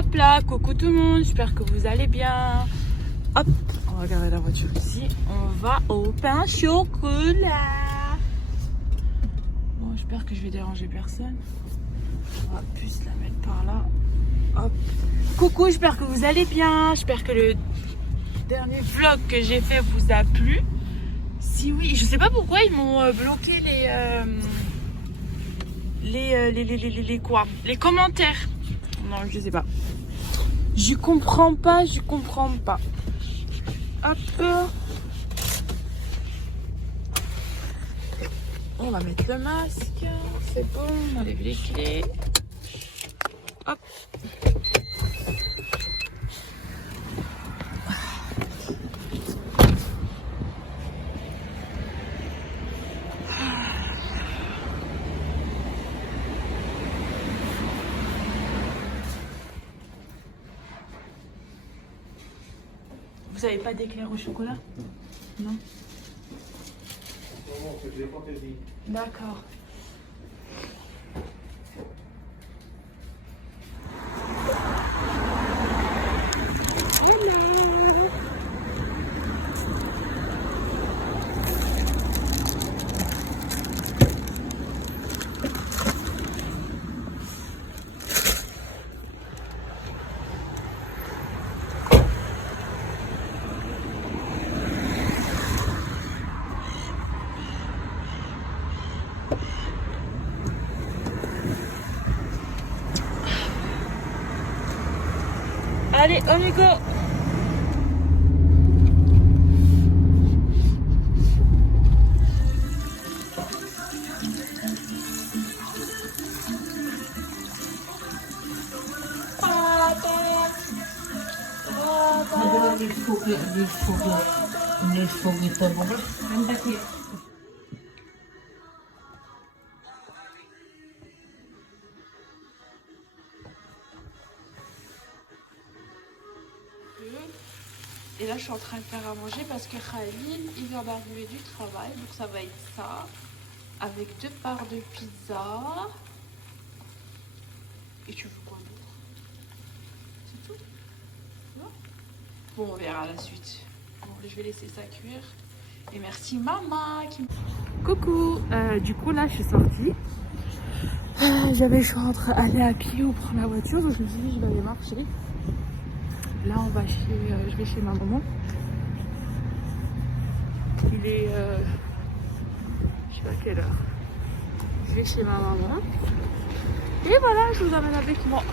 Hop là, coucou tout le monde, j'espère que vous allez bien. Hop, on va regarder la voiture ici. On va au pain chocolat. Bon, j'espère que je vais déranger personne. On va plus la mettre par là. Hop. Coucou, j'espère que vous allez bien. J'espère que le dernier vlog que j'ai fait vous a plu. Si oui, je sais pas pourquoi ils m'ont bloqué les commentaires. Non, je sais pas. Je comprends pas. Hop. On va mettre le masque. C'est bon, on enlève les clés. Hop. Vous avez pas d'éclair au chocolat? Non. D'accord. Allez, on y go. Et là, je suis en train de faire à manger parce que Khalil, il vient d'arriver du travail. Donc, ça va être ça. Avec 2 parts de pizza. Et tu veux quoi d'autre? C'est tout? Non? Bon, on verra la suite. Bon, je vais laisser ça cuire. Et merci maman qui... Coucou, du coup là je suis sortie. J'avais le choix entre aller à pied ou prendre la voiture. Donc je me suis dit je vais aller marcher. Là on va je vais chez ma maman. Il est je sais pas quelle heure. Je vais chez ma maman. Et voilà, je vous amène avec moi.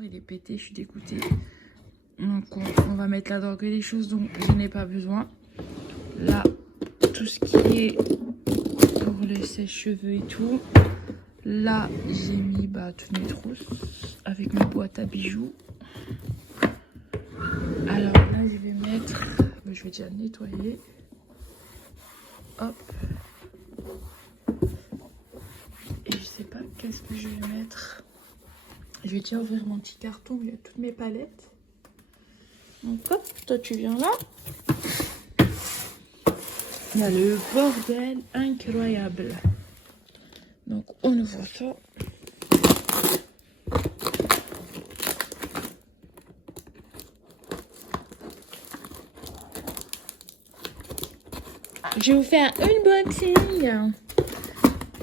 Il est pété, je suis dégoûtée. Donc on va mettre là-dedans que des choses dont je n'ai pas besoin. Là, tout ce qui est pour les sèche-cheveux et tout. Là, j'ai mis toutes mes trousses avec ma boîte à bijoux. Alors là, je vais mettre... Je vais déjà nettoyer. Hop. Et je sais pas qu'est-ce que je vais mettre. Je vais déjà ouvrir mon petit carton où il y a toutes mes palettes. Donc hop, toi tu viens là. Il y a le bordel incroyable. Donc on ouvre ça. Je vais vous faire un unboxing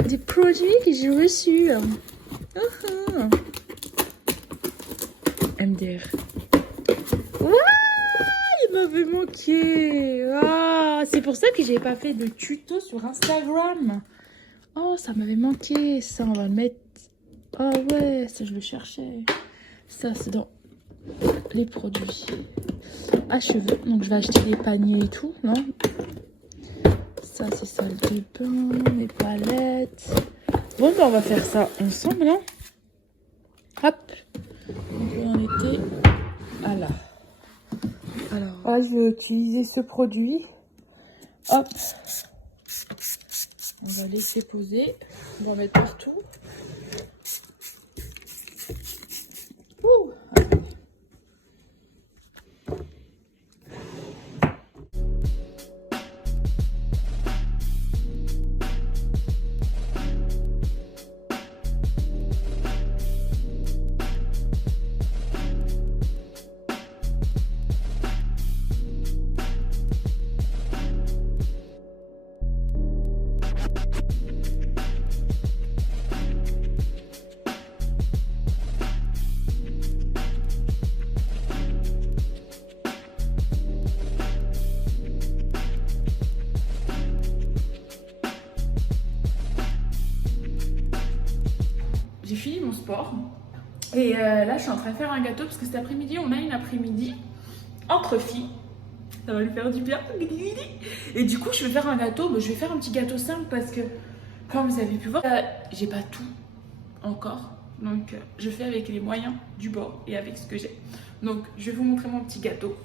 des produits que j'ai reçus. MDR. Waouh, il m'avait manqué. Waouh, c'est pour ça que j'ai pas fait de tuto sur Instagram. Oh, ça m'avait manqué. Ça, on va le mettre. Oh ouais, ça je le cherchais. Ça, c'est dans les produits à cheveux. Donc je vais acheter les paniers et tout, non? Ça, c'est salle de bain, les palettes. Bon, on va faire ça ensemble, hein. Hop. Donc on était à là. Alors, je vais utiliser ce produit. Hop. On va laisser poser. On va mettre partout. Ouh. sport. Et là, je suis en train de faire un gâteau parce que cet après-midi, on a une après-midi entre filles. Ça va lui faire du bien. Et du coup, je vais faire un gâteau. Je vais faire un petit gâteau simple parce que, comme vous avez pu voir, j'ai pas tout encore. Donc, je fais avec les moyens du bord et avec ce que j'ai. Donc, je vais vous montrer mon petit gâteau.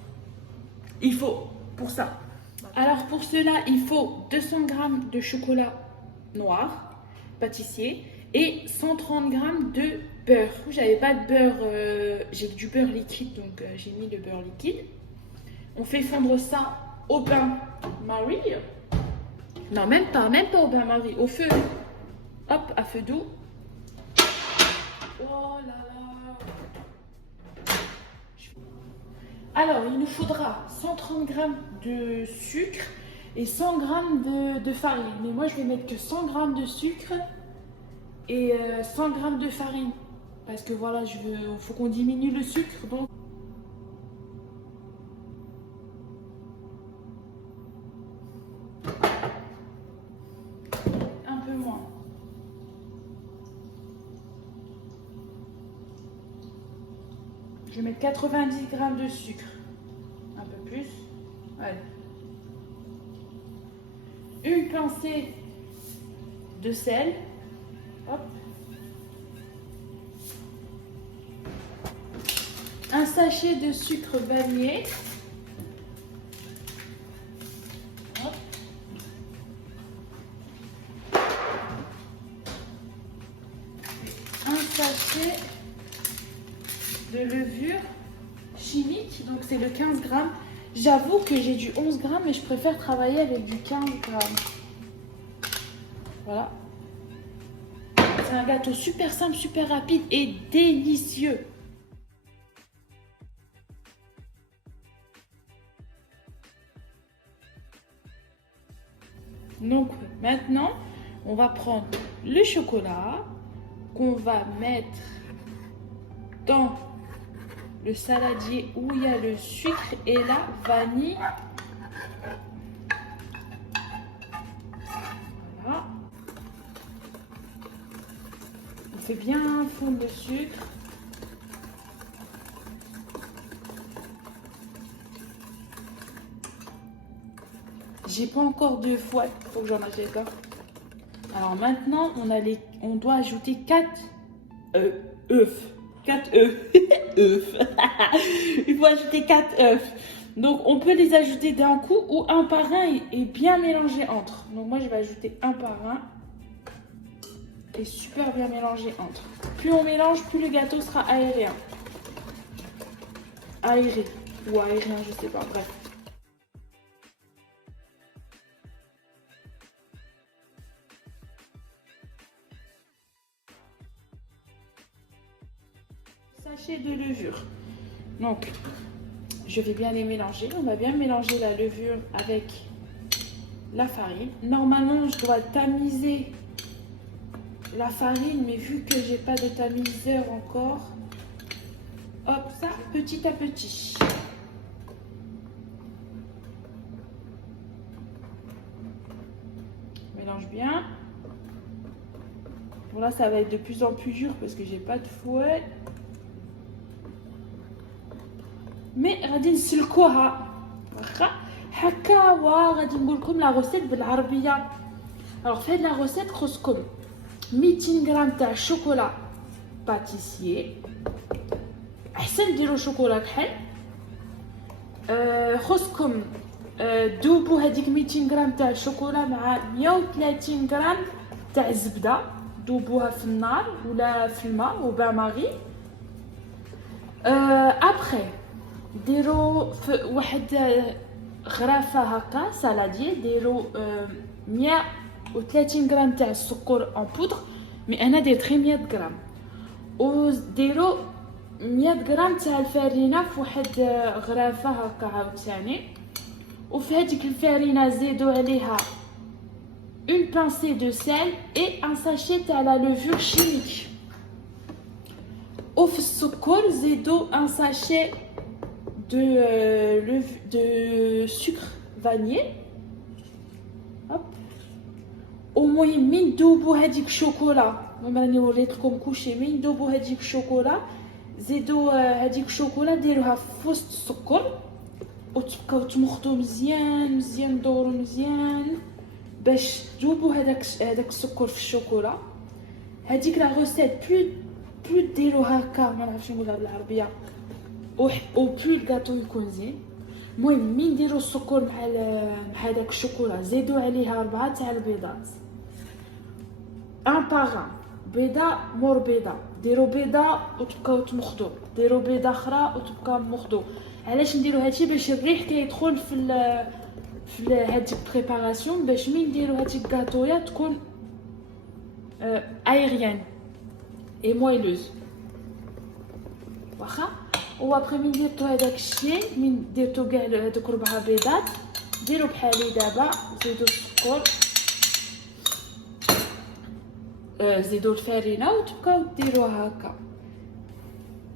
Il faut, pour ça. Alors, pour cela, il faut 200 g de chocolat noir, pâtissier, et 130 g de beurre. J'avais pas de beurre, j'ai du beurre liquide, donc j'ai mis le beurre liquide. On fait fondre ça au bain-marie. Non, même pas au bain-marie, au feu. Hop, à feu doux. Oh là là. Alors, il nous faudra 130 g de sucre et 100 g de farine. Mais moi, je vais mettre que 100 g de sucre et 100 g de farine. Parce que voilà, faut qu'on diminue le sucre. Donc, un peu moins. Je vais mettre 90 g de sucre. Un peu plus. Allez. Une pincée de sel. Hop. Un sachet de sucre vanillé. Hop. Un sachet de levure chimique, donc c'est le 15 g. J'avoue que j'ai du 11 g, mais je préfère travailler avec du 15 g. Voilà. C'est un gâteau super simple, super rapide et délicieux. Donc maintenant, on va prendre le chocolat qu'on va mettre dans le saladier où il y a le sucre et la vanille. Voilà. On fait bien fondre le sucre. J'ai pas encore de fouet, faut que j'en achète un. Alors maintenant, on doit ajouter 4 œufs. 4 œufs. œufs. Il faut ajouter 4 œufs. Donc on peut les ajouter d'un coup ou un par un et bien mélanger entre. Donc moi je vais ajouter un par un et super bien mélanger entre. Plus on mélange, plus le gâteau sera aérien. Aéré ou aérien, je sais pas, bref. Sachet de levure. Donc, je vais bien les mélanger. On va bien mélanger la levure avec la farine. Normalement, je dois tamiser la farine, mais vu que j'ai pas de tamiseur encore, hop, ça, petit à petit. Mélange bien. Bon là, ça va être de plus en plus dur parce que j'ai pas de fouet. Mais غادي نسلكوها واخا هكا وغادي نقول لكم لا روسيت بالعربيه. Alors في هاد لا روسيت خصكم 200 غرام تاع الشوكولا باتيسيي، احسن ديروا شوكولا كحل. خصكم دوبوا هذيك 200 غرام تاع الشوكولا مع 130 غرام تاع الزبده، دوبوها في النار ولا في الماء وبا ماغي. ابخي ديروا في واحد غرافه هكا سالادير، ديروا 130 غرام تاع السكر اون بودر، مي انا درت غير 100 غرام، وديروا 100 غرام تاع الفارينه في واحد غرافه هكا عاوتاني. وفي هذيك الفارينه زيدوا عليها une pincée de sel et un sachet تاع la levure chimique. وفي السكر زيدوا un sachet de sucre vanillé. Hop. المهم من دوبوا هذيك الشوكولا ماما راني وريت لكم كلشي. من ندوبوا هذيك الشوكولا زيدوا هذيك الشوكولا ديروها في وسط السكر وتبقاو تمخضوا مزيان مزيان دوروا مزيان باش تذوبوا هذاك السكر في الشوكولا. هذيك لا غوسيت بلو ديروا هكا ما نعرفش نقولها بالعربيه و بلو الكاطو يكون زين. المهم من نديروا السكر مع داك الشوكولا زيدوا عليها 4 تاع البيضات ان باغ بيضه مور بيضه. ديروا بيضه وتبقاو تمخضوا ديروا بيضه اخرى وتبقاو مخضوا. علاش نديروا هادشي؟ باش الريح كيدخل في هذيك بريباراسيون باش من نديروا هذيك الكاطويا تكون ايريان اي مويلوز واخا. وابخي من درتو هذاك الشيء من درتو كاع هذوك 4 بيضات ديروا بحالي دابا زيدوا السكر زيدوا الفارينه وتبقاو ديروها هكا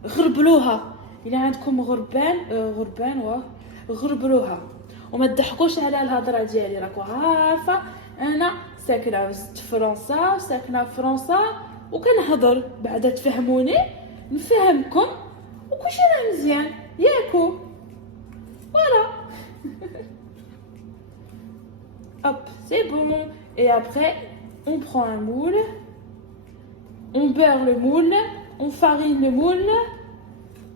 غربلوها. الا عندكم غربان غربلوها وما تضحكوش على الهضره ديالي. راكو عارفه انا ساكنه في فرنسا ساكنه في فرنسا وكنهضر بعدا تفهموني نفهمكم وكلشي راه مزيان ياكو فوالا. hop c'est bon et après on prend un moule, on beurre le moule, on farine le moule,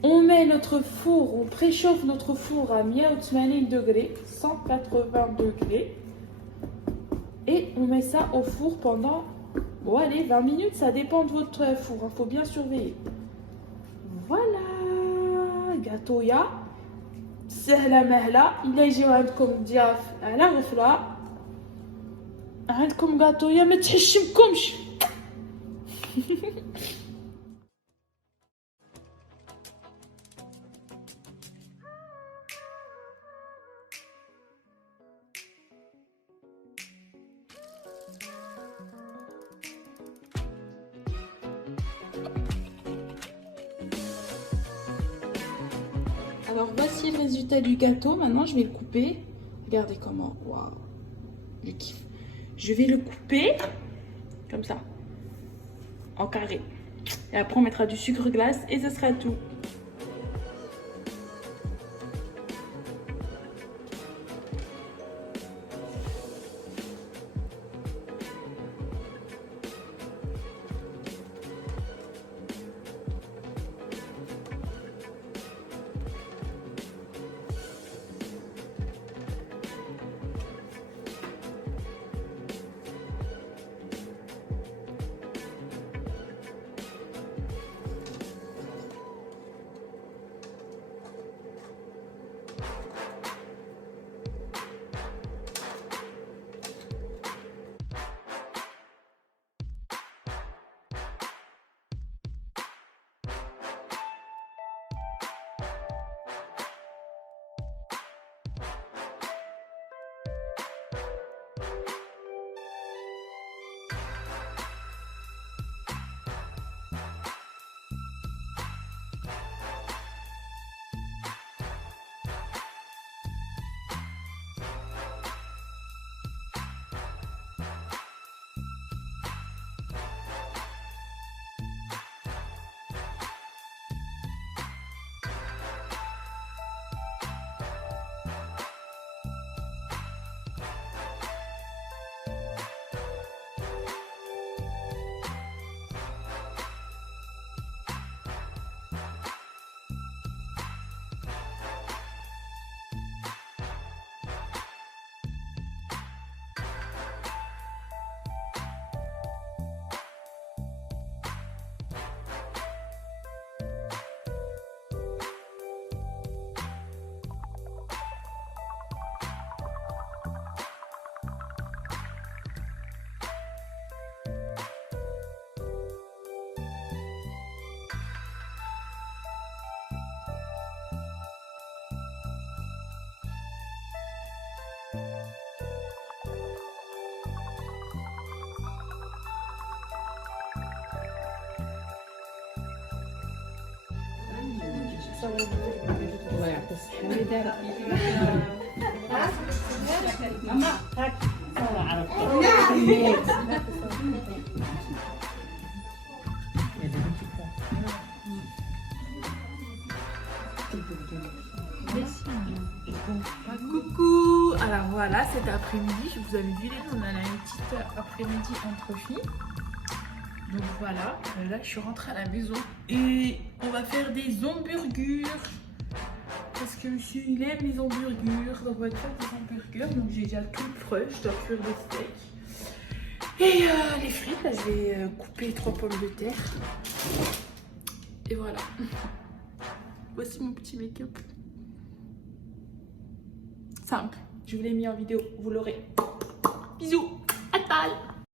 on met notre four, on préchauffe notre four à 180 degrés 180 degrés et on met ça au four pendant bon allez 20 minutes, ça dépend de votre four, il faut bien surveiller. Voilà غاتويا سهله مهله. الا يجيو عندكم ضياف على غفله عندكم غاتويا ما تحشمكمش. Alors voici le résultat du gâteau. Maintenant je vais le couper. Regardez comment. Waouh, je kiffe. Je vais le couper comme ça en carré et après on mettra du sucre glace et ce sera tout. الله يعطي الصحة. اللي دارت ماما هاك صورة عرفتي. Coucou. Alors voilà, cet après-midi, je vous avais dit, on a une petite après-midi entre filles. Donc voilà, là je suis rentrée à la maison et on va faire des hamburgers. Parce que monsieur il aime les hamburgers, donc on va faire des hamburgers. Donc j'ai déjà tout prêt, je dois cuire des steaks. Et les frites, là je vais couper 3 pommes de terre. Et voilà. Voici mon petit make-up. Simple, je vous l'ai mis en vidéo, vous l'aurez. Bisous, à tal.